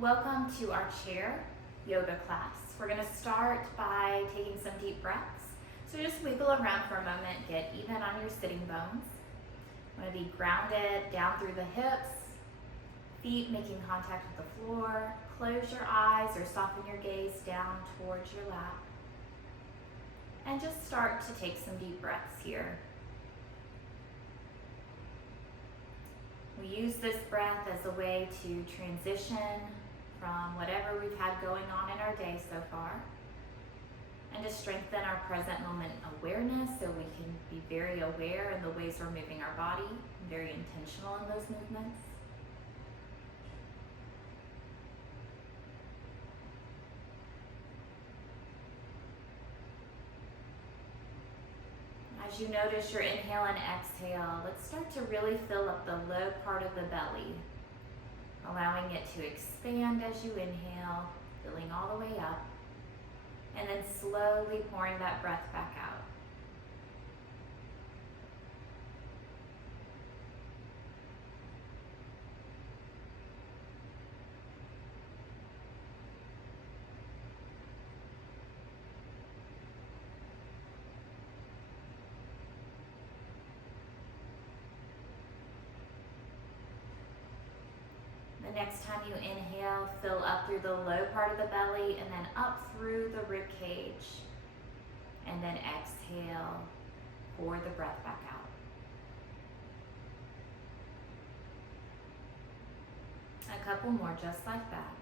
Welcome to our chair yoga class. We're going to start by taking some deep breaths. So just wiggle around for a moment, get even on your sitting bones. You want to be grounded down through the hips, feet making contact with the floor. Close your eyes or soften your gaze down towards your lap. And just start to take some deep breaths here. We use this breath as a way to transition from whatever we've had going on in our day so far, and to strengthen our present moment awareness so we can be very aware in the ways we're moving our body, very intentional in those movements. As you notice your inhale and exhale, let's start to really fill up the low part of the belly, allowing it to expand as you inhale, filling all the way up, and then slowly pouring that breath back out. The next time you inhale, fill up through the low part of the belly and then up through the rib cage. And then exhale, pour the breath back out. A couple more just like that.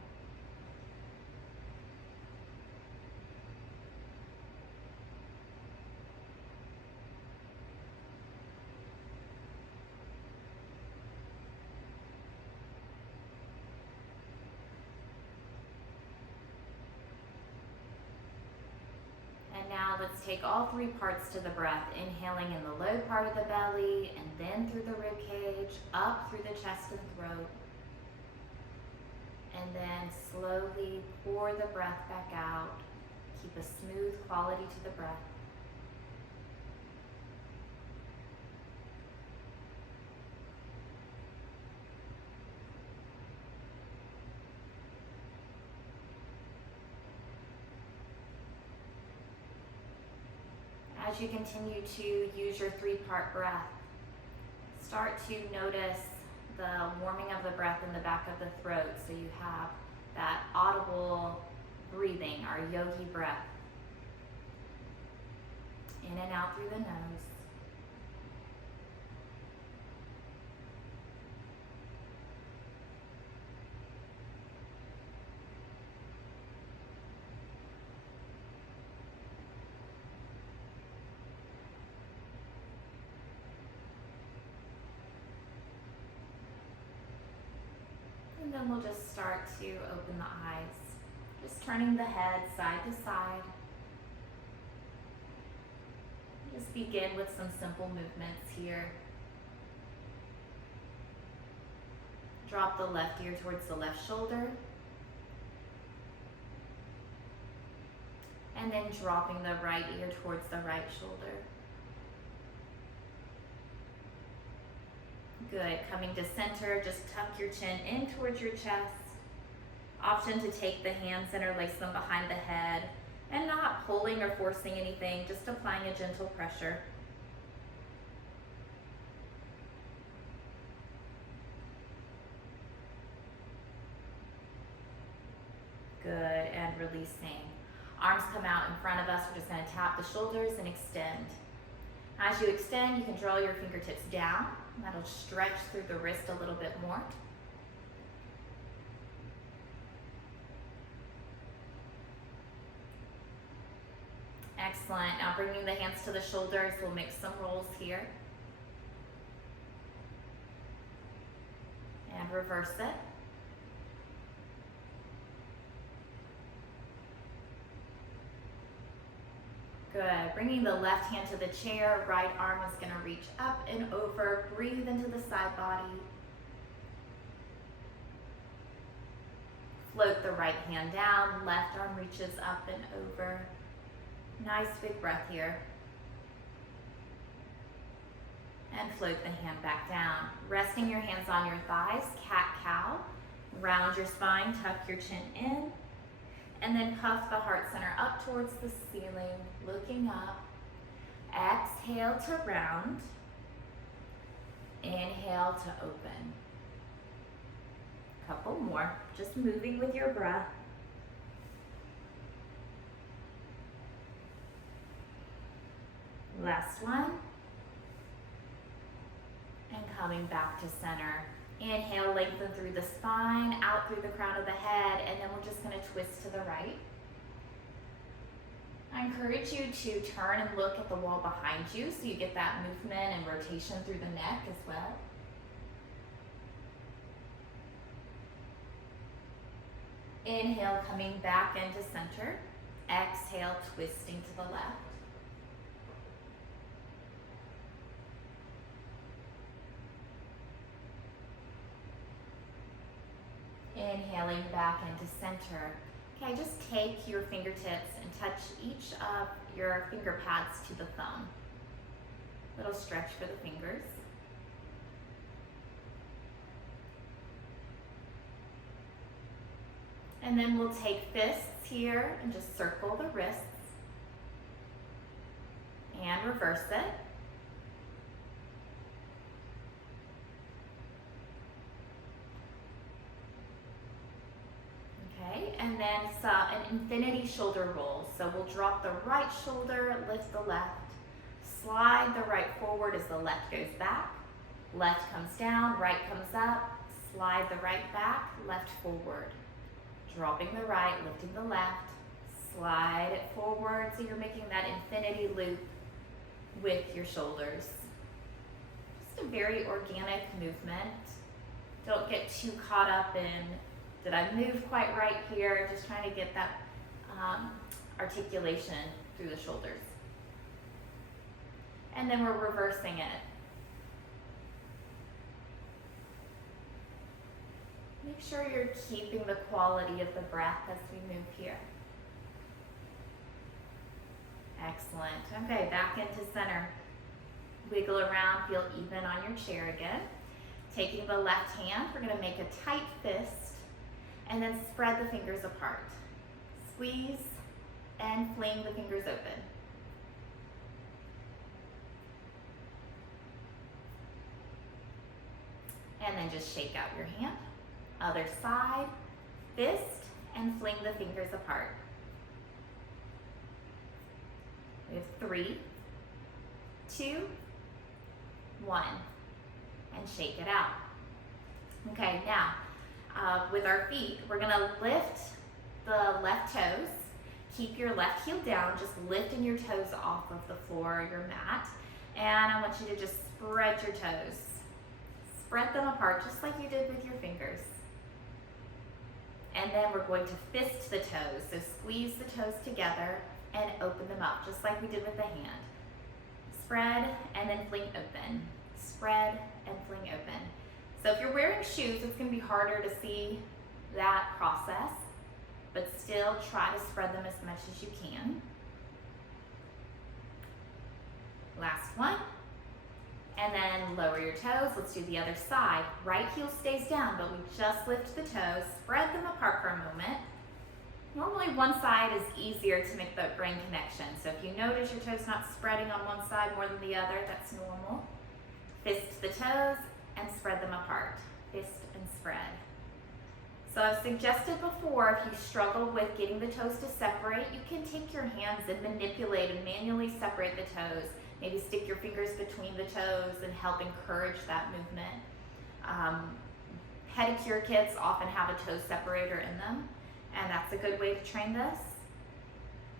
And now let's take all three parts to the breath, inhaling in the low part of the belly and then through the rib cage, up through the chest and throat. And then slowly pour the breath back out. Keep a smooth quality to the breath. As you continue to use your three-part breath, start to notice the warming of the breath in the back of the throat, so you have that audible breathing, our yogi breath. In and out through the nose. And then we'll just start to open the eyes, just turning the head side to side. Just begin with some simple movements here. Drop the left ear towards the left shoulder. And then dropping the right ear towards the right shoulder. Good. Coming to center, just tuck your chin in towards your chest. Option to take the hands, interlace them behind the head, and not pulling or forcing anything, just applying a gentle pressure. Good, and releasing. Arms come out in front of us. We're just going to tap the shoulders and extend. As you extend, you can draw your fingertips down. That'll stretch through the wrist a little bit more. Excellent. Now bringing the hands to the shoulders, we'll make some rolls here. And reverse it. Good. Bringing the left hand to the chair, right arm is going to reach up and over. Breathe into the side body. Float the right hand down, left arm reaches up and over. Nice big breath here. And float the hand back down. Resting your hands on your thighs, cat-cow. Round your spine, tuck your chin in, and then puff the heart center up towards the ceiling, looking up. Exhale to round. Inhale to open. Couple more, just moving with your breath. Last one. And coming back to center. Inhale, lengthen through the spine, out through the crown of the head, and then we're just gonna twist to the right. I encourage you to turn and look at the wall behind you so you get that movement and rotation through the neck as well. Inhale, coming back into center. Exhale, twisting to the left. Inhaling back into center. Okay, just take your fingertips and touch each of your finger pads to the thumb. Little stretch for the fingers. And then we'll take fists here and just circle the wrists and reverse it. Okay, and then an infinity shoulder roll. So we'll drop the right shoulder, lift the left, slide the right forward as the left goes back. Left comes down, right comes up, slide the right back, left forward. Dropping the right, lifting the left, slide it forward so you're making that infinity loop with your shoulders. Just a very organic movement. Don't get too caught up in, did I move quite right here? Just trying to get that articulation through the shoulders. And then we're reversing it. Make sure you're keeping the quality of the breath as we move here. Excellent. Okay, back into center. Wiggle around, feel even on your chair again. Taking the left hand, we're gonna make a tight fist and then spread the fingers apart. Squeeze and fling the fingers open. And then just shake out your hand. Other side, fist, and fling the fingers apart. We have 3, 2, 1, and shake it out. Okay, now, with our feet, we're gonna lift the left toes. Keep your left heel down, just lifting your toes off of the floor or your mat. And I want you to just spread your toes. Spread them apart, just like you did with your fingers. And then we're going to fist the toes. So squeeze the toes together and open them up, just like we did with the hand. Spread and then fling open. Spread and fling open. So if you're wearing shoes, it's gonna be harder to see that process, but still try to spread them as much as you can. Last one. And then lower your toes. Let's do the other side. Right heel stays down, but we just lift the toes, spread them apart for a moment. Normally one side is easier to make the brain connection. So if you notice your toes not spreading on one side more than the other, that's normal. Fist the toes and spread them apart. Fist and spread. So I've suggested before, if you struggle with getting the toes to separate, you can take your hands and manipulate and manually separate the toes. Maybe stick your fingers between the toes and help encourage that movement. Pedicure kits often have a toe separator in them, and that's a good way to train this.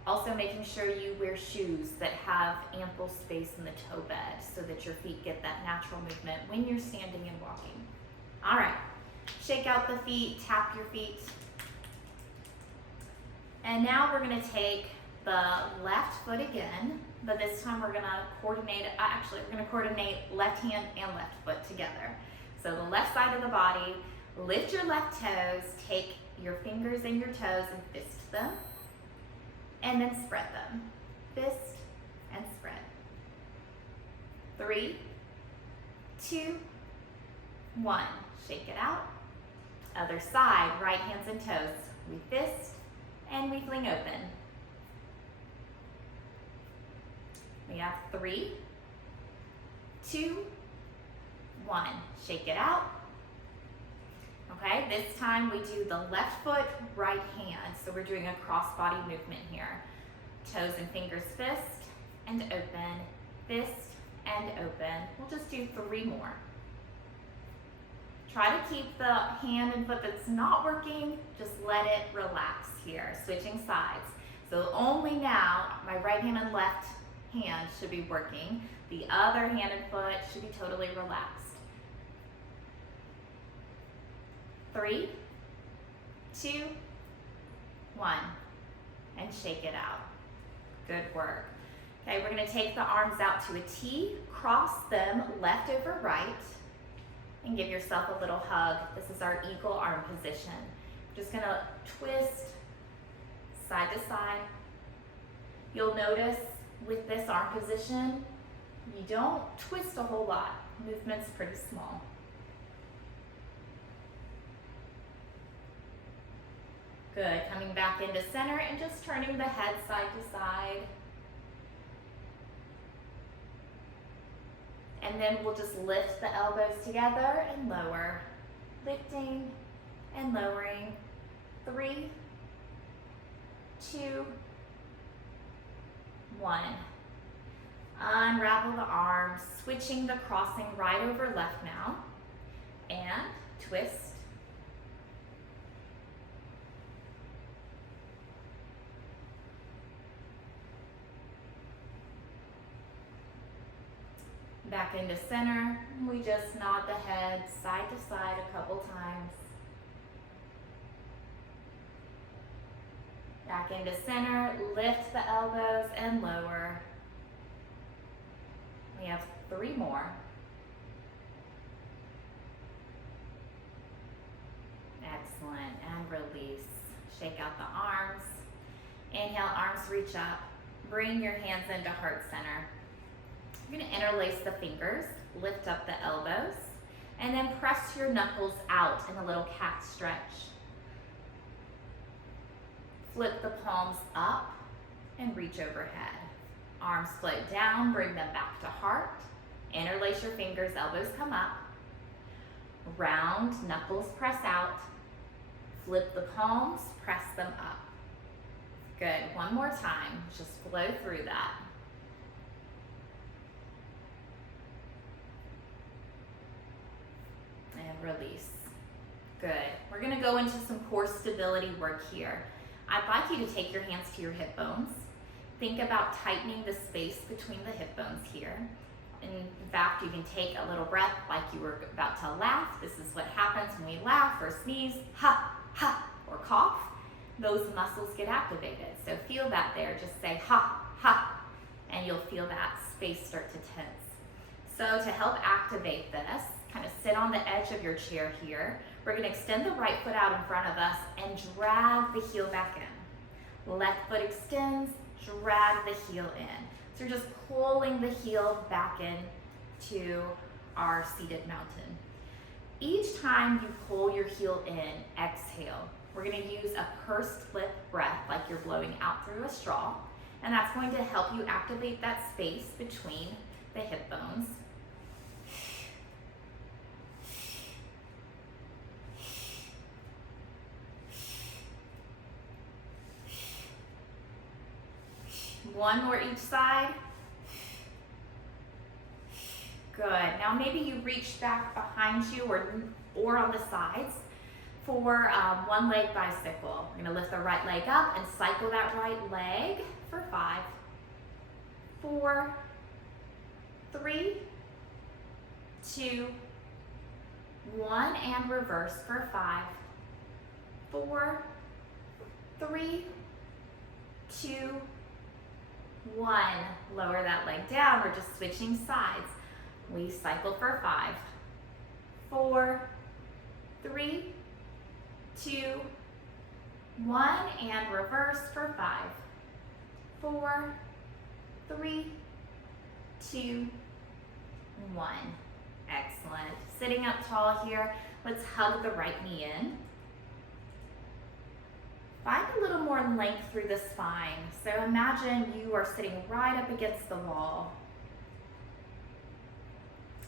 Also making sure you wear shoes that have ample space in the toe bed so that your feet get that natural movement when you're standing and walking. All right, shake out the feet, tap your feet. And now we're gonna take the left foot again, but this time we're gonna coordinate, we're gonna coordinate left hand and left foot together. So the left side of the body, lift your left toes, take your fingers and your toes and fist them, and then spread them. Fist and spread. 3, 2, 1. Shake it out. Other side, right hands and toes. We fist and we fling open. We have 3, 2, 1. Shake it out. Okay, this time we do the left foot, right hand. So we're doing a cross-body movement here. Toes and fingers fist and open, fist and open. We'll just do 3 more. Try to keep the hand and foot that's not working, just let it relax here. Switching sides. So only now, my right hand and left hand should be working. The other hand and foot should be totally relaxed. 3, 2, 1, and shake it out. Good work. Okay, we're gonna take the arms out to a T, cross them left over right, and give yourself a little hug. This is our eagle arm position. Just gonna twist side to side. You'll notice with this arm position, you don't twist a whole lot. Movement's pretty small. Good, coming back into center and just turning the head side to side. And then we'll just lift the elbows together and lower. Lifting and lowering. 3, 2, 1. Unravel the arms, switching the crossing right over left now. And twist. Back into center. We just nod the head side to side a couple times. Back into center, lift the elbows and lower. We have 3 more. Excellent, and release. Shake out the arms. Inhale, arms reach up. Bring your hands into heart center. You're gonna interlace the fingers, lift up the elbows, and then press your knuckles out in a little cat stretch. Flip the palms up and reach overhead. Arms float down, bring them back to heart. Interlace your fingers, elbows come up. Round, knuckles press out. Flip the palms, press them up. Good, one more time, just flow through that. And release. Good. We're going to go into some core stability work here. I'd like you to take your hands to your hip bones. Think about tightening the space between the hip bones here. In fact, you can take a little breath like you were about to laugh. This is what happens when we laugh or sneeze, ha, ha, or cough. Those muscles get activated. So feel that there. Just say ha, ha, and you'll feel that space start to tense. So to help activate this, kind of sit on the edge of your chair here. We're going to extend the right foot out in front of us and drag the heel back in. Left foot extends, drag the heel in. So you're just pulling the heel back in to our seated mountain. Each time you pull your heel in, exhale. We're going to use a pursed lip breath like you're blowing out through a straw. And that's going to help you activate that space between the hip bones. One more each side. Good. Now maybe you reach back behind you or on the sides for one leg bicycle. We're going to lift the right leg up and cycle that right leg for 5, 4, 3, 2, 1, and reverse for 5, 4, 3, 2, 1. Lower that leg down. We're just switching sides. We cycle for 5, 4, 3, 2, 1, and reverse for 5, 4, 3, 2, 1. Excellent. Sitting up tall here. Let's hug the right knee in. more length through the spine. So imagine you are sitting right up against the wall.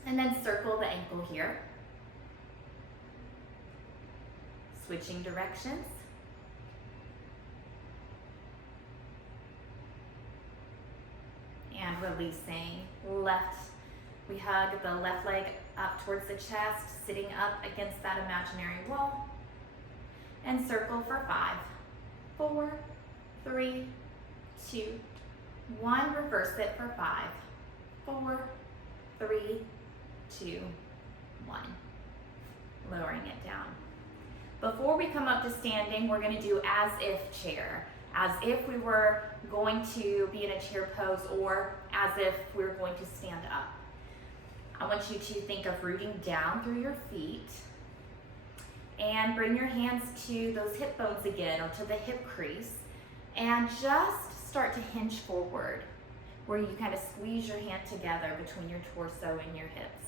And then circle the ankle here. Switching directions. And releasing. Left, we hug the left leg up towards the chest, sitting up against that imaginary wall. And circle for 5, 4, 3, 2, 1. Reverse it for 5, 4, 3, 2, 1. Lowering it down. Before we come up to standing, we're going to do as if chair. As if we were going to be in a chair pose, or as if we were going to stand up. I want you to think of rooting down through your feet and bring your hands to those hip bones again, or to the hip crease, and just start to hinge forward, where you kind of squeeze your hand together between your torso and your hips.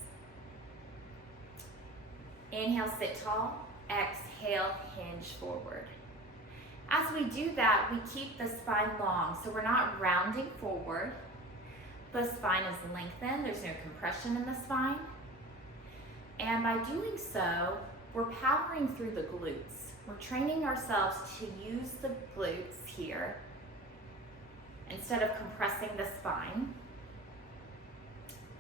Inhale, sit tall. Exhale, hinge forward. As we do that, we keep the spine long, so we're not rounding forward. The spine is lengthened, there's no compression in the spine. And by doing so, we're powering through the glutes. We're training ourselves to use the glutes here instead of compressing the spine.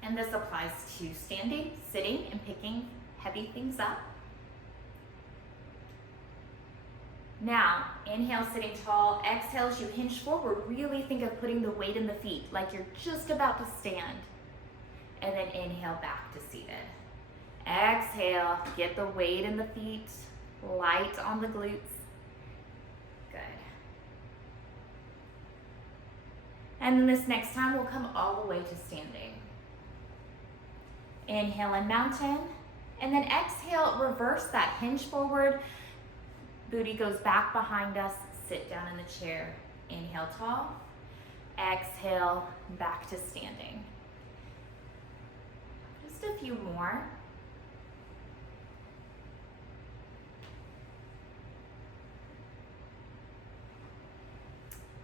And this applies to standing, sitting, and picking heavy things up. Now, inhale, sitting tall. Exhale as you hinge forward. Really think of putting the weight in the feet like you're just about to stand. And then inhale back to seated. Exhale, get the weight in the feet, light on the glutes. Good. And then this next time we'll come all the way to standing. Inhale in mountain, and then exhale, reverse that, hinge forward. Booty goes back behind us, sit down in the chair. Inhale tall, exhale back to standing. Just a few more.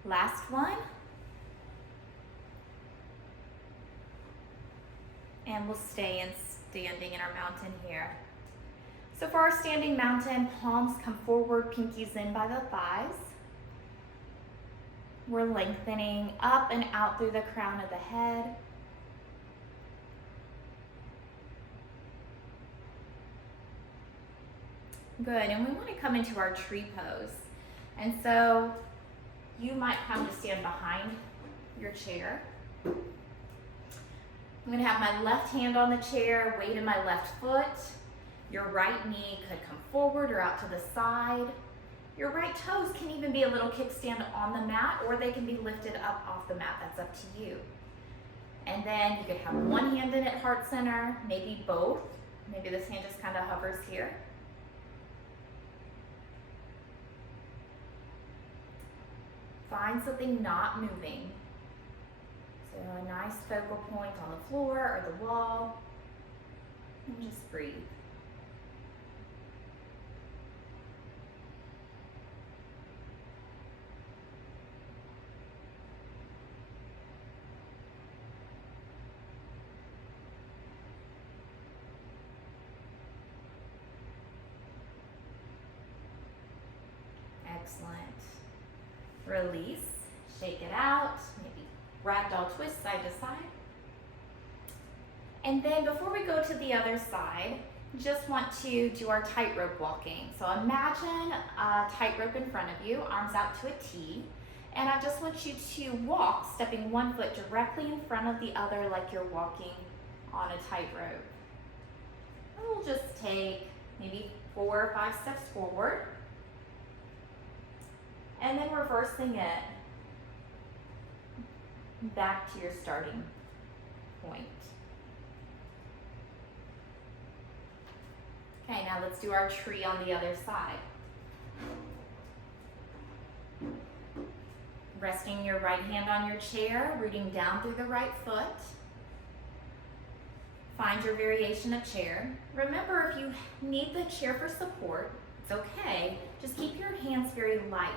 Last one. And we'll stay in standing in our mountain here. So for our standing mountain, palms come forward, pinkies in by the thighs. We're lengthening up and out through the crown of the head. Good, and we want to come into our tree pose. And so you might come to stand behind your chair. I'm going to have my left hand on the chair, weight in my left foot. Your right knee could come forward or out to the side. Your right toes can even be a little kickstand on the mat, or they can be lifted up off the mat. That's up to you. And then you could have one hand in at heart center, maybe both. Maybe this hand just kind of hovers here. Find something not moving. So a nice focal point on the floor or the wall. And just breathe. Excellent. Release, shake it out, maybe ragdoll twist side to side. And then before we go to the other side, just want to do our tightrope walking. So imagine a tightrope in front of you, arms out to a T, and I just want you to walk, stepping one foot directly in front of the other like you're walking on a tightrope. And we'll just take maybe 4 or 5 steps forward. And then reversing it back to your starting point. Okay, now let's do our tree on the other side. Resting your right hand on your chair, rooting down through the right foot. Find your variation of chair. Remember, if you need the chair for support, it's okay. Just keep your hands very light.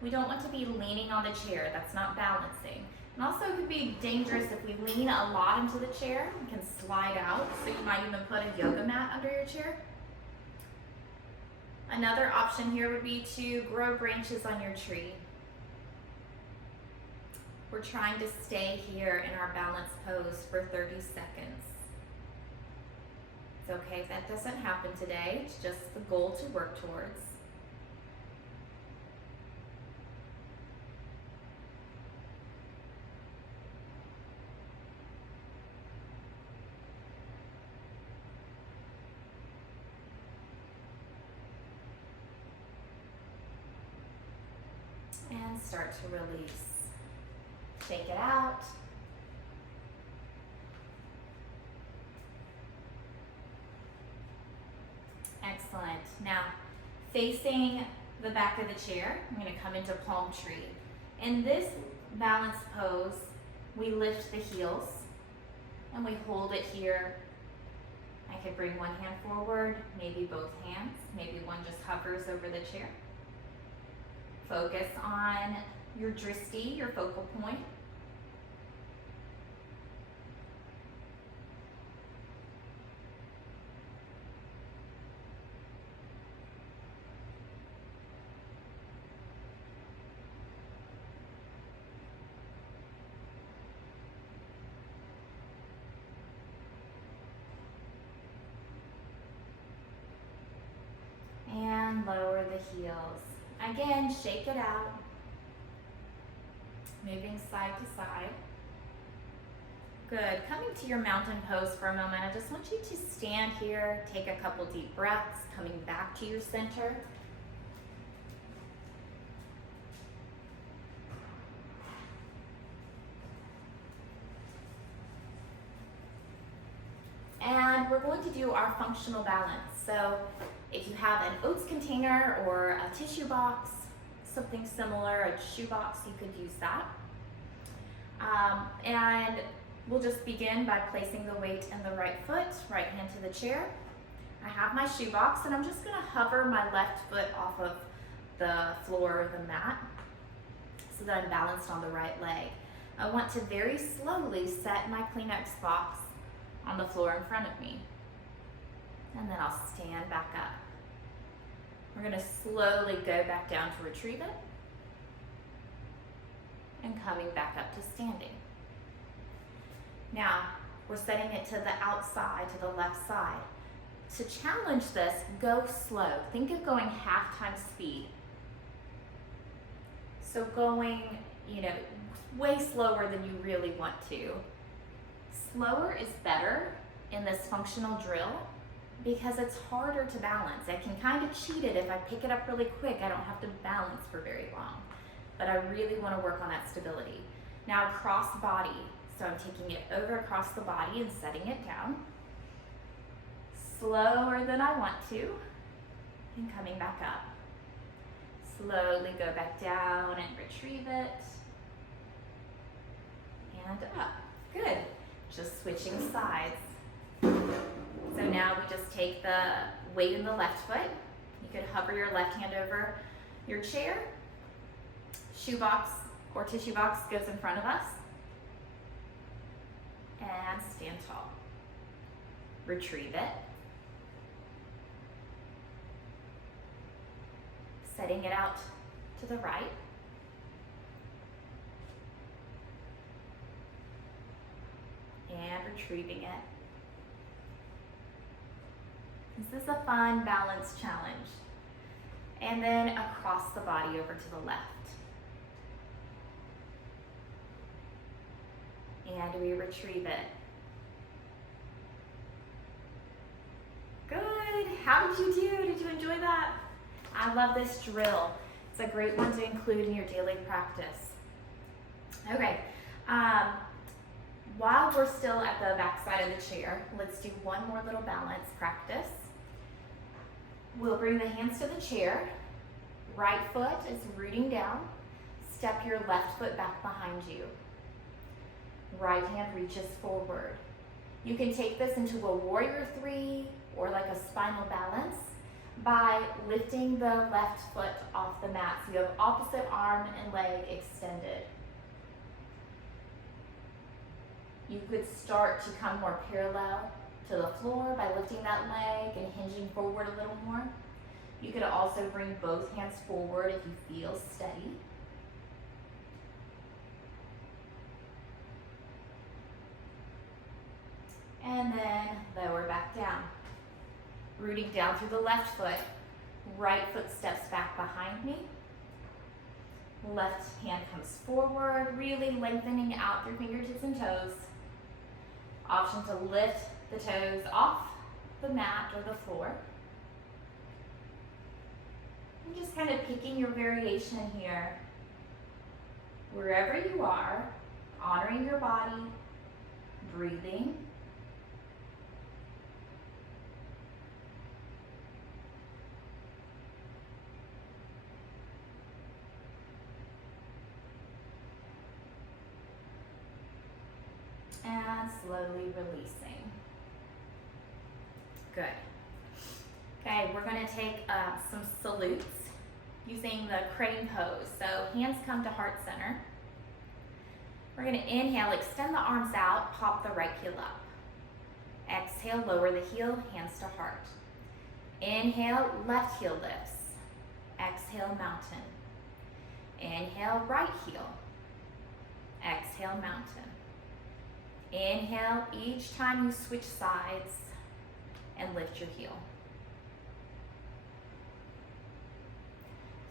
We don't want to be leaning on the chair. That's not balancing. And also it could be dangerous if we lean a lot into the chair. We can slide out, so you might even put a yoga mat under your chair. Another option here would be to grow branches on your tree. We're trying to stay here in our balance pose for 30 seconds. It's okay if that doesn't happen today. It's just the goal to work towards. And start to release. Shake it out. Excellent. Now, facing the back of the chair, I'm going to come into palm tree. In this balance pose, we lift the heels and we hold it here. I could bring one hand forward, maybe both hands, maybe one just hovers over the chair. Focus on your drishti, your focal point. And lower the heels. Again, shake it out. Moving side to side. Good. Coming to your mountain pose for a moment, I just want you to stand here, take a couple deep breaths, coming back to your center. And we're going to do our functional balance. So if you have an oats container or a tissue box, something similar, a shoe box, you could use that. And we'll just begin by placing the weight in the right foot, right hand to the chair. I have my shoe box and I'm just gonna hover my left foot off of the floor or the mat so that I'm balanced on the right leg. I want to very slowly set my Kleenex box on the floor in front of me. And then I'll stand back up. We're gonna slowly go back down to retrieve it and coming back up to standing. Now, we're setting it to the outside, to the left side. To challenge this, go slow. Think of going half-time speed. So going, way slower than you really want to. Slower is better in this functional drill because it's harder to balance. I can kind of cheat it if I pick it up really quick. I don't have to balance for very long, but I really want to work on that stability. Now cross body. So I'm taking it over across the body and setting it down. Slower than I want to, and coming back up. Slowly go back down and retrieve it. And up. Good. Just switching sides. So now we just take the weight in the left foot. You could hover your left hand over your chair. Shoebox or tissue box goes in front of us. And stand tall. Retrieve it. Setting it out to the right. And retrieving it. This is a fun balance challenge. And then across the body over to the left. And we retrieve it. Good. How did you do? Did you enjoy that? I love this drill. It's a great one to include in your daily practice. Okay. While we're still at the back side of the chair, let's do one more little balance practice. We'll bring the hands to the chair. Right foot is rooting down. Step your left foot back behind you. Right hand reaches forward. You can take this into a warrior three or like a spinal balance. by lifting the left foot off the mat. So you have opposite arm and leg extended. You could start to come more parallel to the floor by lifting that leg and hinging forward a little more. You could also bring both hands forward if you feel steady. And then lower back down. Rooting down through the left foot. Right foot steps back behind me. Left hand comes forward, really lengthening out through fingertips and toes. Option to lift the toes off the mat or the floor. And just kind of picking your variation here. Wherever you are, honoring your body, breathing. And slowly releasing. Good. Okay, we're going to take some salutes using the crane pose. So hands come to heart center. We're going to inhale, extend the arms out, pop the right heel up. Exhale, lower the heel, hands to heart. Inhale, left heel lifts. Exhale, mountain. Inhale, right heel. Exhale, mountain. Inhale, each time you switch sides and lift your heel.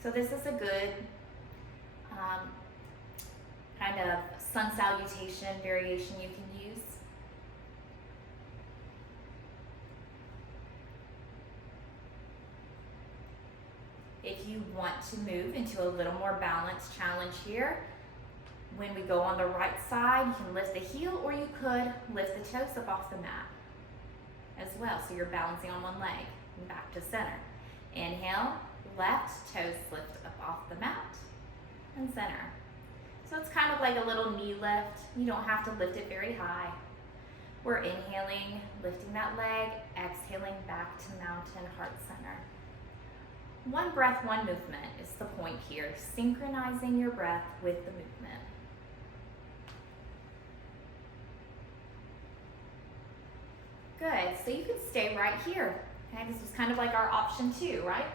So this is a good kind of sun salutation variation you can use. If you want to move into a little more balanced challenge here, when we go on the right side, you can lift the heel or you could lift the toes up off the mat as well. So you're balancing on one leg and back to center. Inhale, left toes lift up off the mat and center. So it's kind of like a little knee lift. You don't have to lift it very high. We're inhaling, lifting that leg, exhaling back to mountain, heart center. One breath, one movement is the point here, synchronizing your breath with the movement. Good, so you can stay right here. Okay, this is kind of like our option 2, right?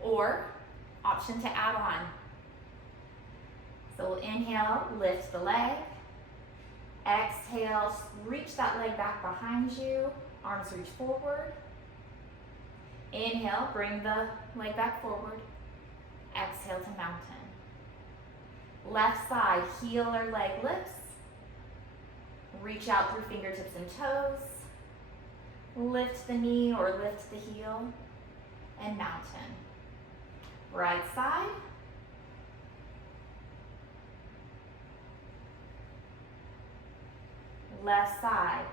Or option to add on. So we'll inhale, lift the leg. Exhale, reach that leg back behind you. Arms reach forward. Inhale, bring the leg back forward. Exhale to mountain. Left side, heel or leg lifts. Reach out through fingertips and toes. Lift the knee or lift the heel. And mountain. Right side. Left side.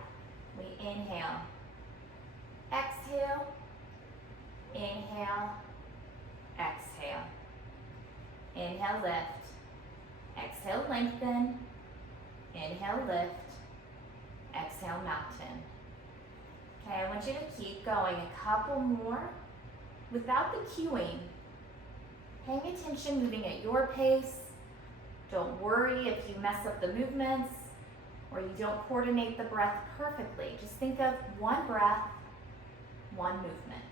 We inhale. Exhale. Inhale. Exhale. Inhale, lift. Exhale, lengthen. Inhale, lift. Exhale, mountain. Okay, I want you to keep going a couple more without the cueing. Paying attention, moving at your pace. Don't worry if you mess up the movements or you don't coordinate the breath perfectly. Just think of one breath, one movement.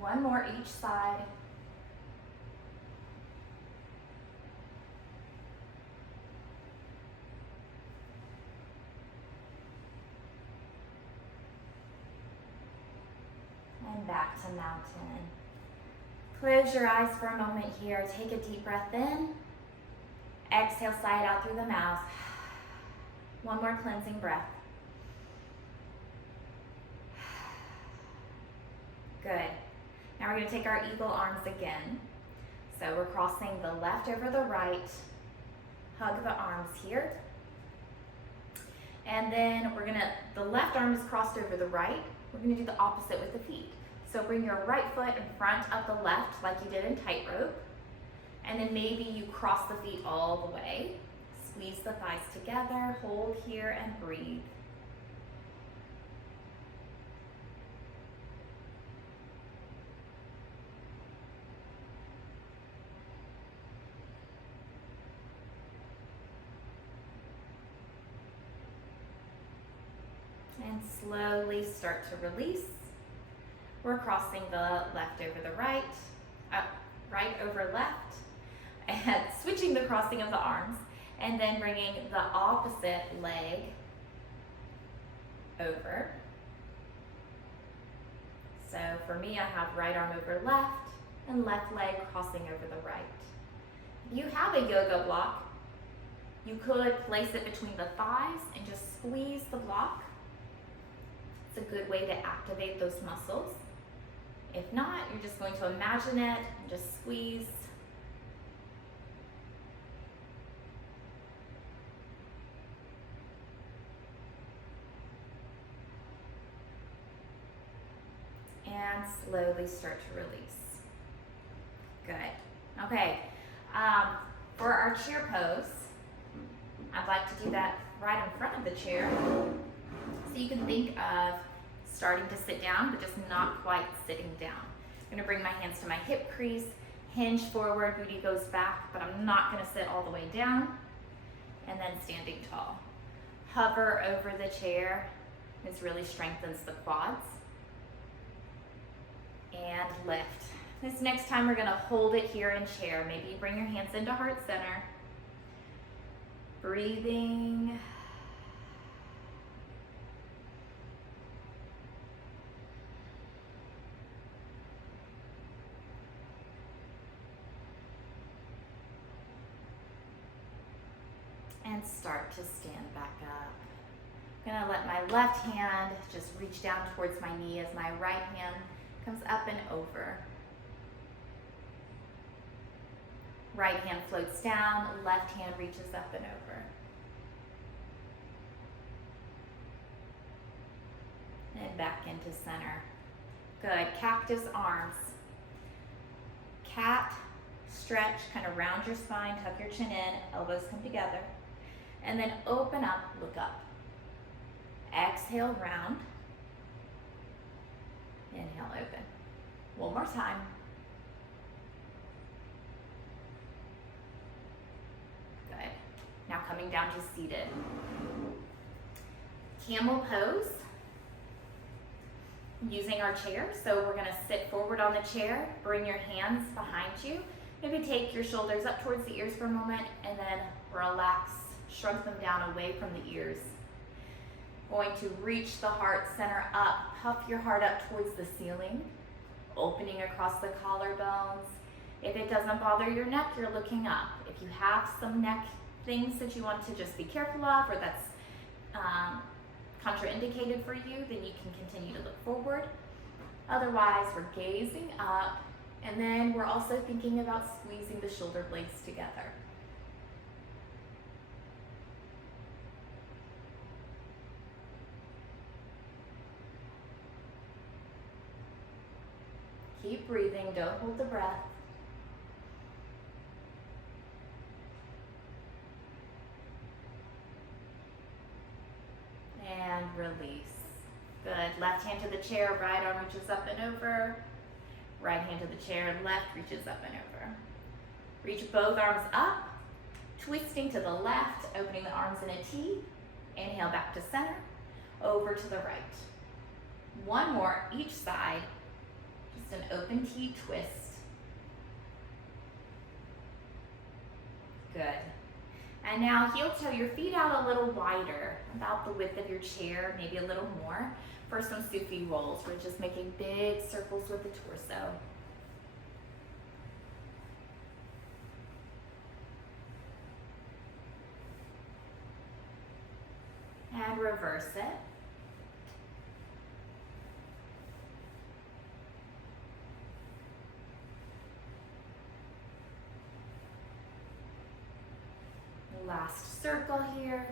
One more each side. And back to mountain. Close your eyes for a moment here. Take a deep breath in. Exhale, sigh it out through the mouth. One more cleansing breath. Good. Now we're going to take our eagle arms again. So we're crossing the left over the right. Hug the arms here. And then the left arm is crossed over the right. we're gonna do the opposite with the feet. So bring your right foot in front of the left like you did in tightrope. And then maybe you cross the feet all the way. Squeeze the thighs together, hold here and breathe. And slowly start to release. We're crossing the left over the right, right over left, and switching the crossing of the arms, and then bringing the opposite leg over. So for me, I have right arm over left and left leg crossing over the right. If you have a yoga block, you could place it between the thighs and just squeeze the block. It's a good way to activate those muscles. If not, you're just going to imagine it and just squeeze. And slowly start to release. Good. Okay, for our chair pose, I'd like to do that right in front of the chair. So you can think of starting to sit down, but just not quite sitting down. I'm gonna bring my hands to my hip crease, hinge forward, booty goes back, but I'm not gonna sit all the way down, and then standing tall. Hover over the chair. This really strengthens the quads. And lift. This next time we're gonna hold it here in chair. Maybe bring your hands into heart center. Breathing. And start to stand back up. I'm gonna let my left hand just reach down towards my knee as my right hand comes up and over. Right hand floats down, left hand reaches up and over. And back into center. Good, cactus arms. Cat, stretch, kind of round your spine, tuck your chin in, elbows come together. And then open up, look up. Exhale, round. Inhale, open. One more time. Good. Now coming down to seated. Camel pose. Using our chair. So we're gonna sit forward on the chair, bring your hands behind you. Maybe take your shoulders up towards the ears for a moment and then relax, shrug them down away from the ears. Going to reach the heart center up, puff your heart up towards the ceiling, opening across the collarbones. If it doesn't bother your neck, you're looking up. If you have some neck things that you want to just be careful of or that's contraindicated for you, then you can continue to look forward. Otherwise, we're gazing up, and then we're also thinking about squeezing the shoulder blades together. Keep breathing, don't hold the breath. And release. Good, left hand to the chair, right arm reaches up and over. Right hand to the chair, left reaches up and over. Reach both arms up, twisting to the left, opening the arms in a T. Inhale back to center, over to the right. One more each side. Just an open T twist. Good. And now heel toe your feet out a little wider, about the width of your chair, maybe a little more, for some Sufi rolls. We're just making big circles with the torso. And reverse it. Last circle here.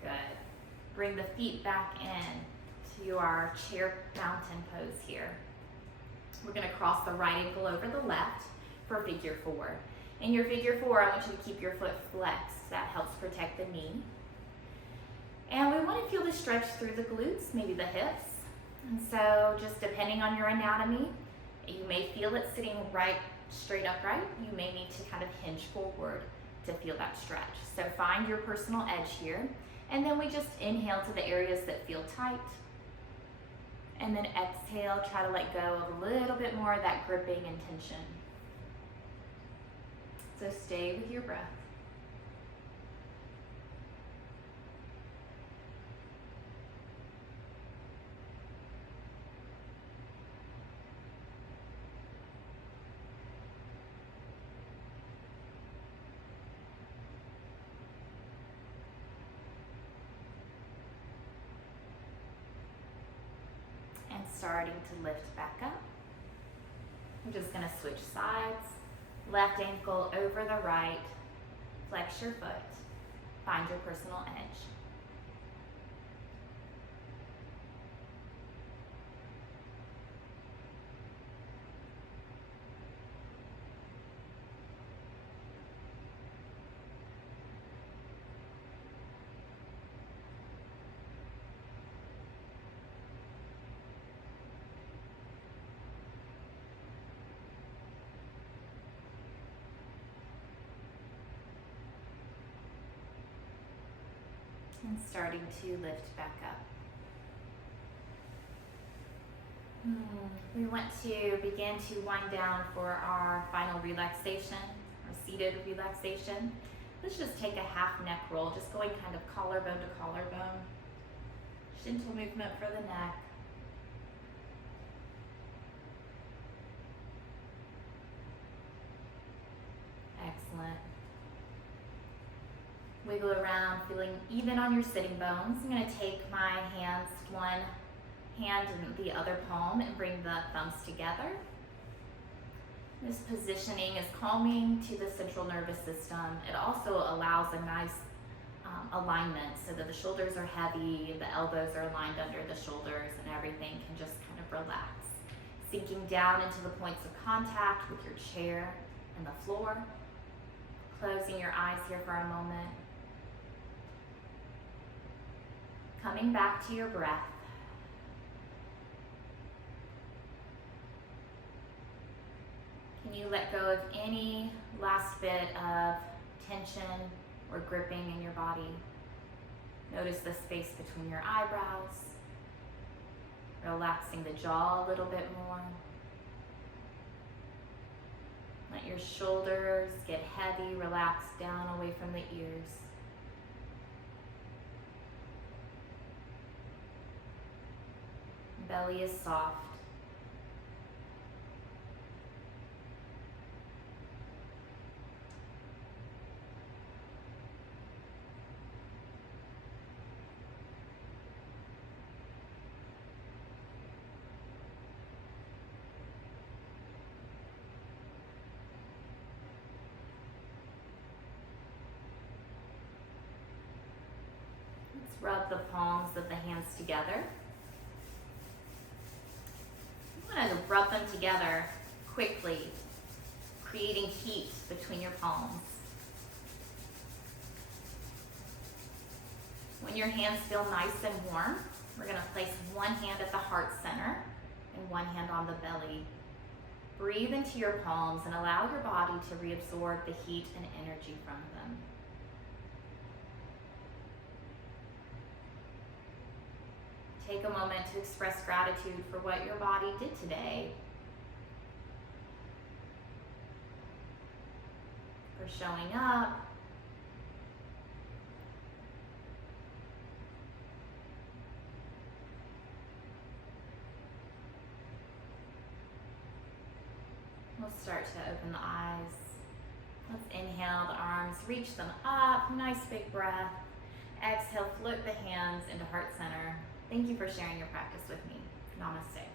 Good. Bring the feet back in. to our chair mountain pose here. We're gonna cross the right ankle over the left for figure four. In your figure four, I want you to keep your foot flexed. That helps protect the knee. And we want to feel the stretch through the glutes, maybe the hips. And so just depending on your anatomy, you may feel it sitting right, straight upright. You may need to kind of hinge forward to feel that stretch. So find your personal edge here. And then we just inhale to the areas that feel tight. And then exhale, try to let go of a little bit more of that gripping and tension. So stay with your breath. And starting to lift back up. I'm just gonna switch sides. Left ankle over the right, flex your foot, find your personal edge. And starting to lift back up. We want to begin to wind down for our final relaxation, our seated relaxation. Let's just take a half neck roll, just going kind of collarbone to collarbone. Gentle movement for the neck. Excellent. Wiggle around, feeling even on your sitting bones. I'm going to take my hands, one hand and the other palm, and bring the thumbs together. This positioning is calming to the central nervous system. It also allows a nice alignment so that the shoulders are heavy, the elbows are aligned under the shoulders, and everything can just kind of relax. Sinking down into the points of contact with your chair and the floor. Closing your eyes here for a moment. Coming back to your breath. Can you let go of any last bit of tension or gripping in your body? Notice the space between your eyebrows. Relaxing the jaw a little bit more. Let your shoulders get heavy, relax down away from the ears. Belly is soft. Let's rub the palms of the hands together. I'm going to rub them together quickly, creating heat between your palms. When your hands feel nice and warm, we're going to place one hand at the heart center and one hand on the belly. Breathe into your palms and allow your body to reabsorb the heat and energy from them. Take a moment to express gratitude for what your body did today, for showing up, we'll start to open the eyes. Let's inhale the arms, reach them up, nice big breath. Exhale, float the hands into heart center. Thank you for sharing your practice with me. Namaste.